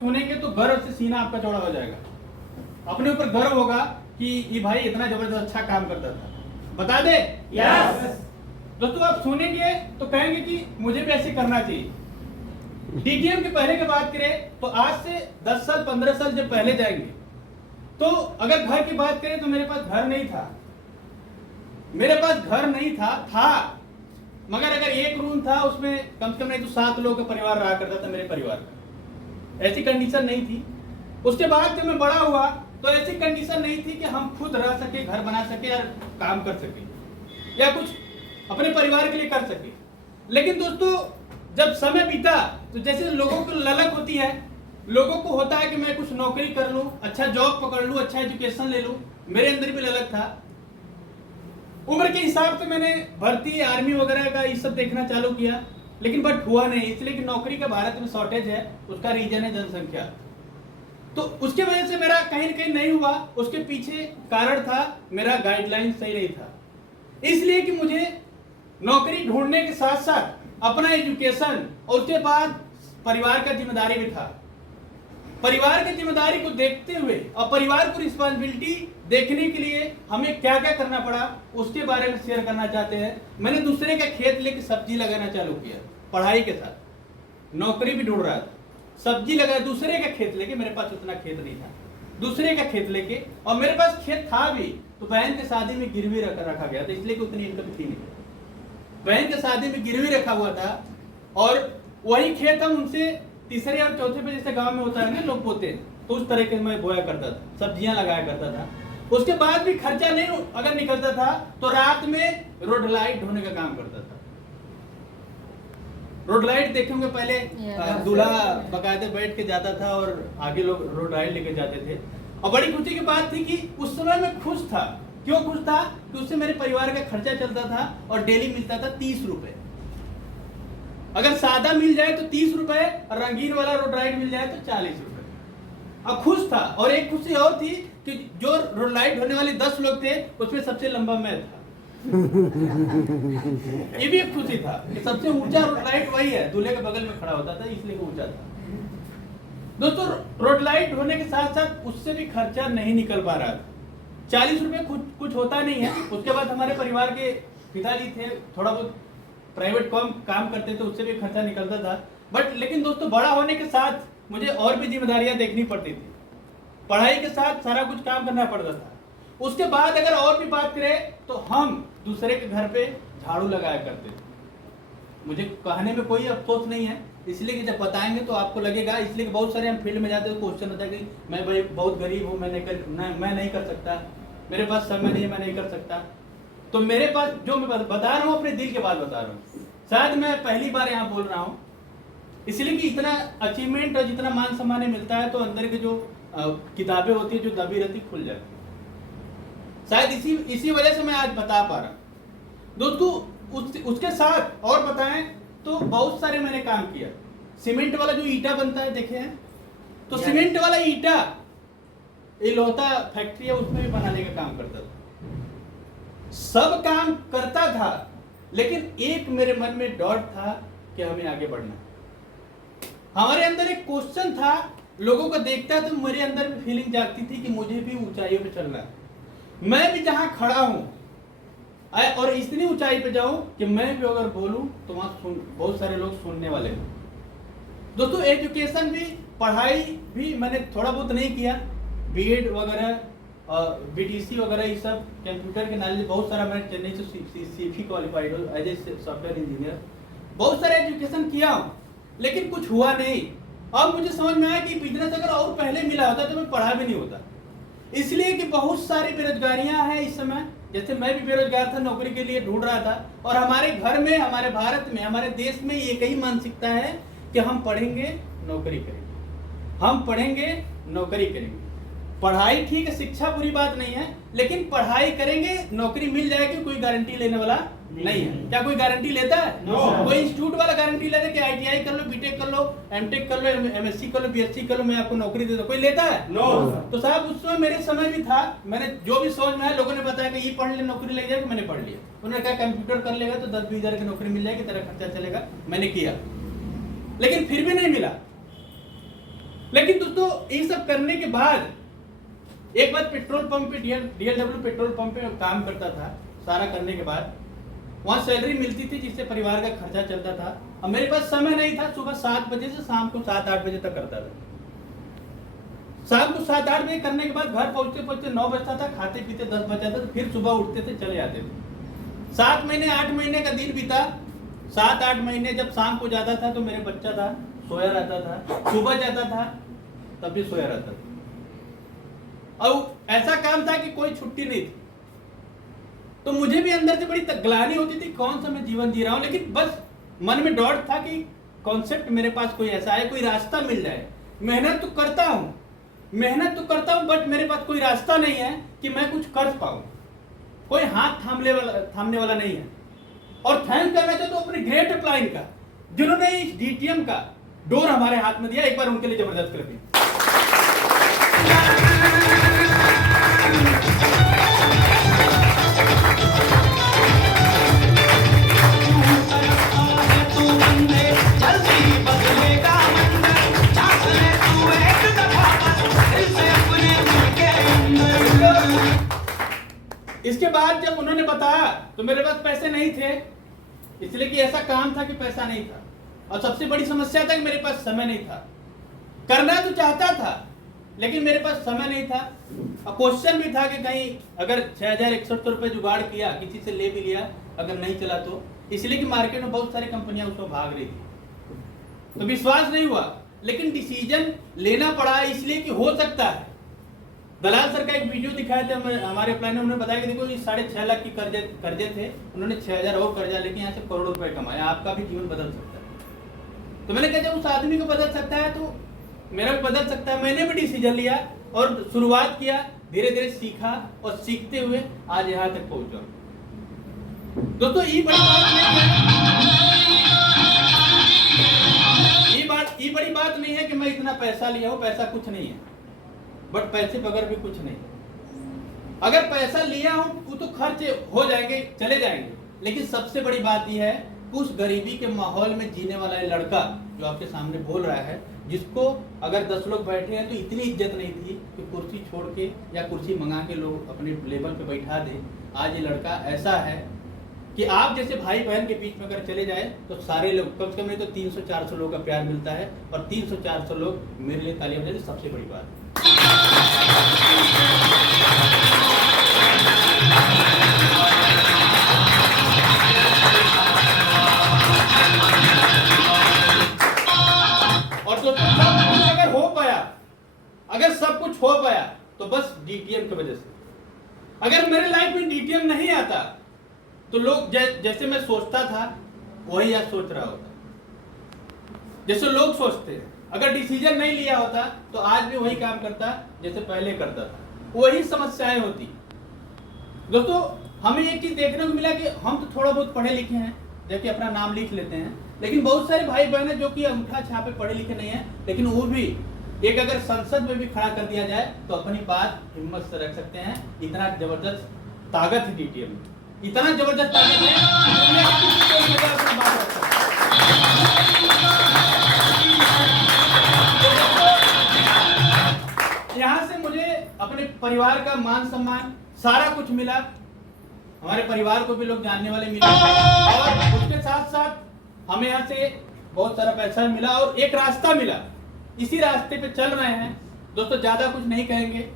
सुनेंगे तो गर्व से सीना आपका चौड़ा हो जाएगा, अपने ऊपर गर्व होगा कि ये भाई इतना जबरदस्त अच्छा काम करता था। बता दे यस। दोस्तों, आप सुनेंगे तो कहेंगे कि मुझे भी ऐसे करना चाहिए। डीटीएम के पहले की बात करें तो आज से 10 साल 15 साल जब पहले जाएंगे तो अगर घर की बात करें तो मेरे पास घर नहीं था, मेरे पास घर नहीं था मगर अगर एक रूम था उसमें कम से कम नहीं तो 7 लोगों का परिवार रहा करता था मेरे परिवार का। ऐसी कंडीशन नहीं थी। उसके बाद जब मैं बड़ा हुआ तो ऐसी कंडीशन नहीं थी कि हम खुद रह सके, घर बना सके या काम कर सके या कुछ अपने परिवार के लिए कर सके। लेकिन दोस्तों, जब समय बीता तो जैसे लोगों को ललक होती है, लोगों को होता है कि मैं कुछ नौकरी कर लूं, अच्छा जॉब पकड़ लूं, अच्छा एजुकेशन ले लूं, मेरे अंदर भी ललक था। उम्र के हिसाब से मैंने भर्ती आर्मी वगैरह का ये सब देखना चालू किया, लेकिन बट हुआ नहीं, इसलिए कि नौकरी का भारत में शॉर्टेज है। उसका रीजन है जनसंख्या। तो उसके वजह से मेरा कहीं न कहीं नहीं हुआ। उसके पीछे कारण था मेरा गाइडलाइन सही नहीं था, इसलिए कि मुझे नौकरी ढूंढने के साथ साथ अपना एजुकेशन और उसके बाद परिवार का जिम्मेदारी भी था। परिवार की जिम्मेदारी को देखते हुए और परिवार को रिस्पॉन्सिबिलिटी देखने के लिए हमें क्या क्या करना पड़ा उसके बारे में शेयर करना चाहते हैं। मैंने दूसरे का खेत लेके सब्जी लगाना चालू किया, पढ़ाई के साथ नौकरी भी ढूंढ रहा था, सब्जी लगा दूसरे का खेत लेके। मेरे पास उतना खेत नहीं था, दूसरे का खेत लेके, और मेरे पास खेत था भी तो बहन के शादी में गिरवी रखा गया था, इसलिए कि उतनी इनकम थी नहीं। बहन के शादी में गिरवी रखा हुआ था और वही खेत हम उनसे तीसरे और चौथे पे जैसे गांव में होता है ना लोग बोते हैं, तो उस तरह के मैं बोया करता था, सब्जियां लगाया करता था। उसके बाद भी खर्चा नहीं अगर निकलता था तो रात में रोड लाइट ढोने का काम करता था। रोड लाइट देखेंगे पहले दूल्हा बकायदे बैठ के जाता था और आगे लोग रोड लाइट लेके जाते थे। और बड़ी खुशी की बात थी कि उस समय मैं खुश था। क्यों खुश था? कि उससे मेरे परिवार का खर्चा चलता था और डेली मिलता था 30 रुपए। अगर सादा मिल जाए तो 30 रुपए और रंगीन वाला रोड लाइट मिल जाए तो 40 रुपए। अब खुश था। और एक खुशी और थी कि जो रोड लाइट होने वाले 10 लोग थे उसमें सबसे लंबा मैं था। ये भी एक खुशी था कि सबसे ऊंचा रोड लाइट वही है, दूल्हे के बगल में खड़ा होता था इसलिए ऊंचा था। दोस्तों, रोड लाइट होने के साथ साथ उससे भी खर्चा नहीं निकल पा रहा था। 40 रुपए कुछ होता नहीं है। उसके बाद हमारे परिवार के पिताजी थे, थोड़ा बहुत प्राइवेट काम करते थे, उससे भी खर्चा निकलता था। बट लेकिन दोस्तों, बड़ा होने के साथ मुझे और भी जिम्मेदारियां देखनी पड़ती थी। पढ़ाई के साथ सारा कुछ काम करना पड़ता था। उसके बाद अगर और भी बात करें तो हम दूसरे के घर पे झाड़ू लगाया करते थे। मुझे कहने में कोई अफसोस नहीं है, इसलिए कि जब बताएंगे तो आपको लगेगा। इसलिए कि बहुत सारे हम फील्ड में जाते हैं, क्वेश्चन होता है कि मैं भाई बहुत गरीब हूँ, मैं नहीं कर सकता, मेरे पास समय नहीं है, मैं नहीं कर सकता। तो मेरे पास जो मैं बता रहा हूँ अपने दिल के बात बता रहा हूँ। शायद मैं पहली बार यहाँ बोल रहा हूँ, इसलिए कि इतना अचीवमेंट और जितना मान सम्मान मिलता है तो अंदर की जो किताबें होती है जो दबी रहती खुल जाती है। शायद इसी वजह से मैं आज बता पा रहा हूँ। दोस्तों, उसके साथ और बताएं तो बहुत सारे मैंने काम किया। सीमेंट वाला जो ईटा बनता है देखे हैं, तो सीमेंट वाला ईटा ये लोहता फैक्ट्री है उसमें भी बनाने का काम करता था। सब काम करता था, लेकिन एक मेरे मन में डॉट था कि हमें आगे बढ़ना है। हमारे अंदर एक क्वेश्चन था, लोगों को देखता तो मेरे अंदर भी फीलिंग जागती थी कि मुझे भी ऊंचाइयों पे चलना है। मैं भी जहां खड़ा हूं और इतनी ऊंचाई पे जाऊं कि मैं भी अगर बोलूं तो वहां बहुत सारे लोग सुनने वाले हैं। दोस्तों, एजुकेशन भी, पढ़ाई भी मैंने थोड़ा बहुत नहीं किया। बीएड वगैरह और बीटीसी वगैरह ये सब, कंप्यूटर के नॉलेज बहुत सारा मैंने चेन्नई से सीफी क्वालिफाइड हूँ एज ए सॉफ्टवेयर इंजीनियर। बहुत सारा एजुकेशन किया हूँ, लेकिन कुछ हुआ नहीं। अब मुझे समझ में आया कि बिजनेस अगर और पहले मिला होता तो मैं पढ़ा भी नहीं होता। इसलिए कि बहुत सारी बेरोजगारियां हैं इस समय। जैसे मैं भी बेरोजगार था, नौकरी के लिए ढूंढ रहा था। और हमारे घर में, हमारे भारत में, हमारे देश में एक ही मानसिकता है कि हम पढ़ेंगे नौकरी करेंगे, हम पढ़ेंगे नौकरी करेंगे। पढ़ाई ठीक है, शिक्षा बुरी बात नहीं है, लेकिन पढ़ाई करेंगे नौकरी मिल जाएगी कोई गारंटी लेने वाला नहीं है। क्या कोई गारंटी लेता है? कोई इंस्टीट्यूट वाला गारंटी ले रहा है कि आईटीआई कर लो, बीटेक कर लो, एमटेक कर लो, एमएससी कर लो, बीएससी कर लो, मैं आपको नौकरी दे दूं? कोई लेता है? तो साहब, उस समय मेरे समय भी था। मैंने जो भी समझ में आया, लोगों ने बताया कि ये पढ़ ले नौकरी लग जाएगी, मैंने पढ़ लिया। उन्होंने कहा कंप्यूटर कर लेगा तो 10-20 हजार की नौकरी मिल जाएगी, तेरा खर्चा चलेगा। मैंने किया, लेकिन फिर भी नहीं मिला। लेकिन दोस्तों ये सब करने के बाद एक बार पेट्रोल पंप पे DLW पेट्रोल पंप पे काम करता था। सारा करने के बाद वहाँ सैलरी मिलती थी जिससे परिवार का खर्चा चलता था। अब मेरे पास समय नहीं था, सुबह 7 बजे से शाम को 7-8 बजे तक करता था। शाम को 7-8 बजे करने के बाद घर पहुंचते पहुंचते 9 बजता था, खाते पीते 10 बज जाता था, फिर सुबह उठते थे, चले जाते थे। 7 महीने 8 महीने का दिन बीता। 7-8 महीने जब शाम को जाता था तो मेरे बच्चा था, सोया रहता था, सुबह जाता था तब भी सोया रहता था। और ऐसा काम था कि कोई छुट्टी नहीं थी। तो मुझे भी अंदर से बड़ी ग्लानि होती थी, कौन सा मैं जीवन जी रहा हूं। लेकिन बस मन में डॉट था कि कॉन्सेप्ट मेरे पास कोई ऐसा है, कोई रास्ता मिल जाए। मेहनत तो करता हूं बट मेरे पास कोई रास्ता नहीं है कि मैं कुछ कर पाऊं। कोई हाथ थामने वाला नहीं है। और थैंक करना चाहता हूं अपने ग्रेट अपलाइन का, जिन्होंने इस DTM का डोर हमारे हाथ में दिया। एक बार उनके लिए जबरदस्त क्लैपिंग। इसके बाद जब उन्होंने बताया तो मेरे पास पैसे नहीं थे, इसलिए कि ऐसा काम था कि पैसा नहीं था। और सबसे बड़ी समस्या था कि मेरे पास समय नहीं था। करना तो चाहता था लेकिन मेरे पास समय नहीं था। और क्वेश्चन भी था कि कहीं अगर 6161 रुपए जुगाड़ किया, किसी से ले भी लिया, अगर नहीं चला तो, इसलिए कि मार्केट में बहुत सारी कंपनियां उसको भाग रही थी। तो विश्वास नहीं हुआ, लेकिन डिसीजन लेना पड़ा, इसलिए कि हो सकता है। दलाल सर का एक वीडियो दिखाया था हमारे प्लान में, उन्होंने बताया कि देखो ये 6.5 लाख की कर्जे थे, उन्होंने 6000 और कर्जा लेके यहाँ से करोड़ों रुपए कमाया। आपका भी जीवन बदल सकता है। तो मैंने कहा जब उस आदमी को बदल सकता है तो मेरा भी बदल सकता है। मैंने भी डिसीजन लिया और शुरुआत किया, धीरे धीरे सीखा और सीखते हुए आज यहाँ तक पहुंचा। दोस्तों ये बड़ी बात नहीं है, ये बड़ी बात नहीं है कि मैं इतना पैसा लिया हूं। पैसा कुछ नहीं है, बट पैसे बगैर भी कुछ नहीं। अगर पैसा लिया हूं वो तो खर्च हो जाएंगे, चले जाएंगे, लेकिन सबसे बड़ी बात यह है उस गरीबी के माहौल में जीने वाला ये लड़का जो आपके सामने बोल रहा है, जिसको अगर 10 लोग बैठे हैं तो इतनी इज्जत नहीं थी कि कुर्सी छोड़ के या कुर्सी मंगा के लोग अपने लेवल पे बैठा दे। आज ये लड़का ऐसा है कि आप जैसे भाई बहन के बीच में अगर चले जाए तो सारे लोग, कम से कम नहीं तो 300-400 लोग का प्यार मिलता है। और 300-400 लोग मेरे लिए तालियां बजाते, सबसे बड़ी बात। और तो अगर हो पाया, अगर सब कुछ हो पाया तो बस DTM की वजह से। अगर मेरे लाइफ में DTM नहीं आता तो लोग जैसे मैं सोचता था वही आज सोच रहा होता, जैसे लोग सोचते हैं। अगर डिसीजन नहीं लिया होता तो आज भी वही काम करता जैसे पहले करता था, वही समस्याएं होती। दोस्तों हमें एक चीज देखने को मिला कि हम तो थोड़ा बहुत पढ़े लिखे हैं, जबकि अपना नाम लिख लेते हैं, लेकिन बहुत सारे भाई बहन हैं जो कि अंगूठा छापे पढ़े लिखे नहीं है, लेकिन वो भी एक अगर संसद में भी खड़ा कर दिया जाए तो अपनी बात हिम्मत से रख सकते हैं। इतना जबरदस्त ताकत है DTM में, इतना जबरदस्त ताकत है कि दुनिया की किसी को भी अपनी बात रख सकते हैं। यहाँ से मुझे अपने परिवार का मान सम्मान सारा कुछ मिला, हमारे परिवार को भी लोग जानने वाले मिले, और उसके साथ साथ हमें यहाँ से बहुत सारा पैसा मिला और एक रास्ता मिला। इसी रास्ते पे चल रहे हैं दोस्तों। ज्यादा कुछ नहीं कहेंगे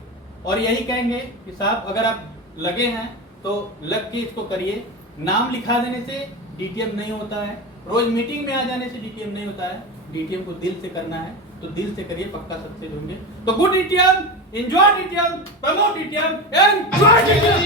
और यही कहेंगे कि साहब अगर आप लगे हैं तो लग के इसको करिए। नाम लिखा देने से DTM नहीं होता है, रोज मीटिंग में आ जाने से DTM नहीं होता है। DTM को दिल से करना है तो दिल से करिए, पक्का सक्सेस होंगे। तो good DTM, enjoy DTM, promote DTM, enjoy DTM।